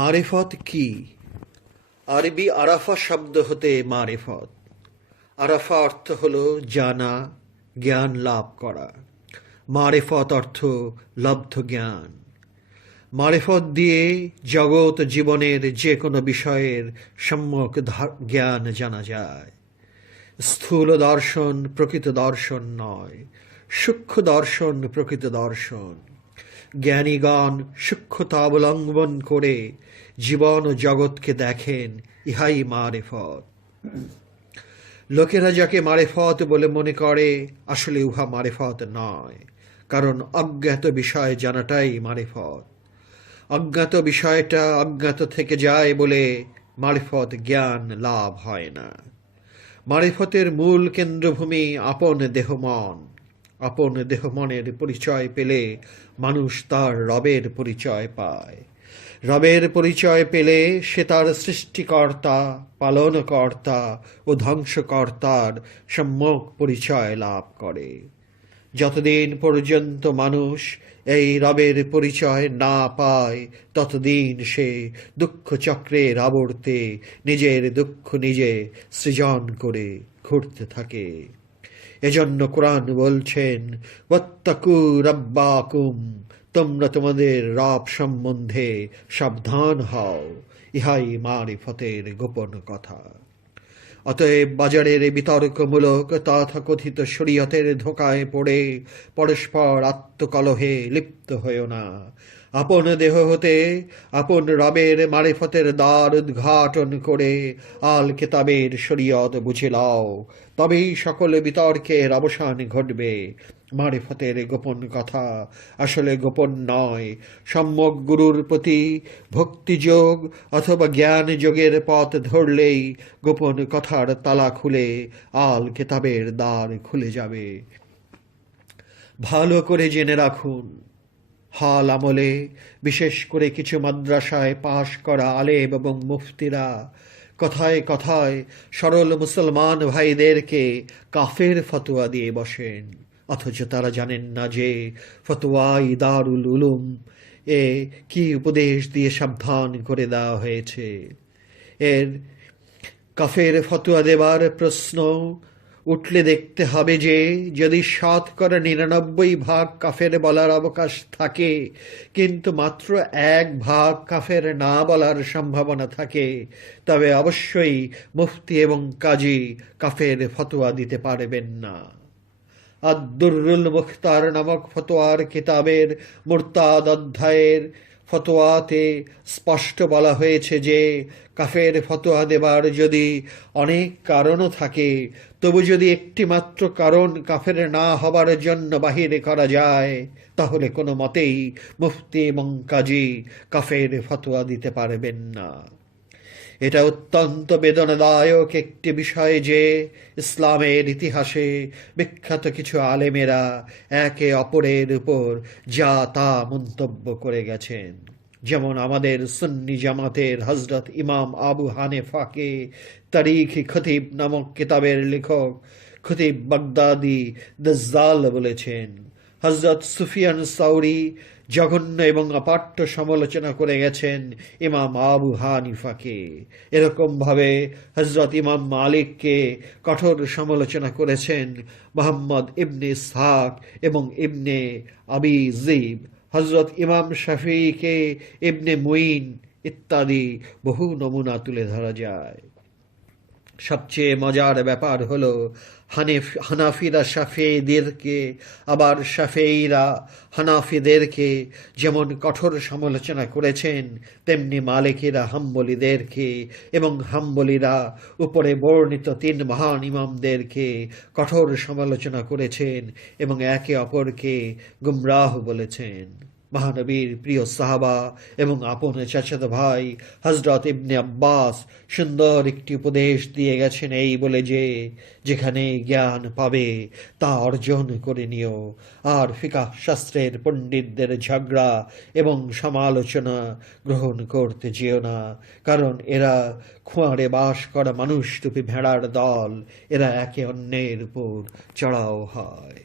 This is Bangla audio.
মারিফত কি? আরবি আরাফা শব্দ হতে মারিফত। আরাফা অর্থ হলো জানা, জ্ঞান লাভ করা। মারিফত অর্থ লব্ধ জ্ঞান। মারিফত দিয়ে জগৎ জীবনের যে কোনো বিষয়ের সম্যক জ্ঞান জানা যায়। স্থূল দর্শন প্রকৃত দর্শন নয়, সূক্ষ্ম দর্শন প্রকৃত দর্শন। জ্ঞানীগণ সূক্ষ্মতা অবলম্বন করে জীবন ও জগৎকে দেখেন, ইহাই মারিফত। লোকেরা যাকে মারিফত বলে মনে করে, আসলে উহা মারিফত নয়, কারণ অজ্ঞাত বিষয় জানাটাই মারিফত। অজ্ঞাত বিষয়টা অজ্ঞাত থেকে যায় বলে মারিফত জ্ঞান লাভ হয় না। মারিফতের মূল কেন্দ্রভূমি আপন দেহ মন। আপন দেহ মনের পরিচয় পেলে মানুষ তার রবের পরিচয় পায়। রবের পরিচয় পেলে সে তার সৃষ্টিকর্তা, পালনকর্তা ও ধ্বংসকর্তার সম্যক পরিচয় লাভ করে। যতদিন পর্যন্ত মানুষ এই রবের পরিচয় না পায়, ততদিন সে দুঃখ চক্রের আবর্তে নিজের দুঃখ নিজে সৃজন করে ঘুরতে থাকে। এজন্য কোরআন বলছেন, ওয়াত্তাকু রাব্বাকুম, তোমরা তোমাদের রব সম্বন্ধে সাবধান হও। ইহাই মারিফতের গোপন কথা। অতএব বাজারের বিতর্কমূলক তথাকথিত শরীয়তের ধোঁকায় পড়ে পরস্পর আত্মকলহে লিপ্ত হয়েও না। আপন দেহ হতে আপন রবের মারিফতের দ্বার উদ্ঘাটন করে আল কিতাবের শরীয়ত বুঝে লও, তবেই সকল বিতর্কের অবসান ঘটবে। মারিফতের গোপন কথা আসলে গোপন নয়। সম্যক গুরুর প্রতি ভক্তিযোগ অথবা জ্ঞান যোগের পথ ধরলেই গোপন কথার তালা খুলে আল কিতাবের দ্বার খুলে যাবে। ভালো করে জেনে রাখুন, হাল আমলে বিশেষ করে কিছু মাদ্রাসায় পাশ করা আলেম এবং মুফতিরা কথায় কথায় সরল মুসলমান ভাইদেরকে কাফের ফতোয়া দিয়ে বসেন, অথচ তারা জানেন না যে ফতোয়াই দারুল উলুম এ কি উপদেশ দিয়ে সাবধান করে দেওয়া হয়েছে। এর কাফের ফতোয়া দেবার প্রশ্ন উঠলে দেখতে হবে যে যদি 99% কাফের বলার অবকাশ থাকে, কিন্তু মাত্র 1% কাফের না বলার সম্ভাবনা থাকে, তবে অবশ্যই মুফতি এবং কাজী কাফের ফতোয়া দিতে পারবেন না। আদ-দুররুল মুখতার নামক ফতোয়ার কিতাবের মুরতাদ অধ্যায়ের ফতোয়াতে স্পষ্ট বলা হয়েছে যে কাফের ফতোয়া দেবার যদি অনেক কারণও থাকে, তবু যদি একটি মাত্র কারণ কাফের না হবার জন্য বাহিরে করা যায়, তাহলে কোনো মতেই মুফতি এবং কাজী কাফের ফতোয়া দিতে পারবেন না। এটা অত্যন্ত বেদনাদায়ক একটি বিষয় যে ইসলামের ইতিহাসে বিখ্যাত কিছু আলেমেরা একে অপরের উপর যা তা মন্তব্য করে গেছেন। যেমন আমাদের সুন্নি জামাতের হজরত ইমাম আবু হানিফাকে তারিখ-ই খতিব নামক কিতাবের লেখক খতিব বাগদাদি দাজ্জাল বলেছেন। হজরত সুফিয়ান সাউরি জঘন্য এবং অপাঠ্য সমালোচনা করে গেছেন ইমাম আবু হানিফাকে। এরকমভাবে হজরত ইমাম মালিককে কঠোর সমালোচনা করেছেন মুহাম্মদ ইবনে ইসহাক এবং ইবনে আবি যিব। হজরত ইমাম শাফিঈকে ইবনে মুঈন ইত্যাদি বহু নমুনা তুলে ধরা যায়। সবচেয়ে মজার ব্যাপার হলো হানাফিরা শাফিঈদেরকে, আবার শাফিঈরা হানাফিদেরকে যেমন কঠোর সমালোচনা করেছেন, তেমনি মালিকিরা হাম্বলীদেরকে এবং হাম্বলীরা উপরে বর্ণিত 3 মহান ইমামদেরকে কঠোর সমালোচনা করেছেন এবং একে অপরকে গুমরাহ বলেছেন। মহানবীর প্রিয় সাহাবা এবং আপন চাচাতো ভাই হজরত ইবনে আব্বাস সুন্দর একটি উপদেশ দিয়ে গেছেন এই বলে যে যেখানে জ্ঞান পাবে তা অর্জন করে নিও, আর ফিকাহ শাস্ত্রের পণ্ডিতদের ঝগড়া এবং সমালোচনা গ্রহণ করতে যেও না, কারণ এরা খোঁয়াড়ে বাস করা মানুষরূপী ভেড়ার দল। এরা একে অন্যের উপর চড়াও হয়।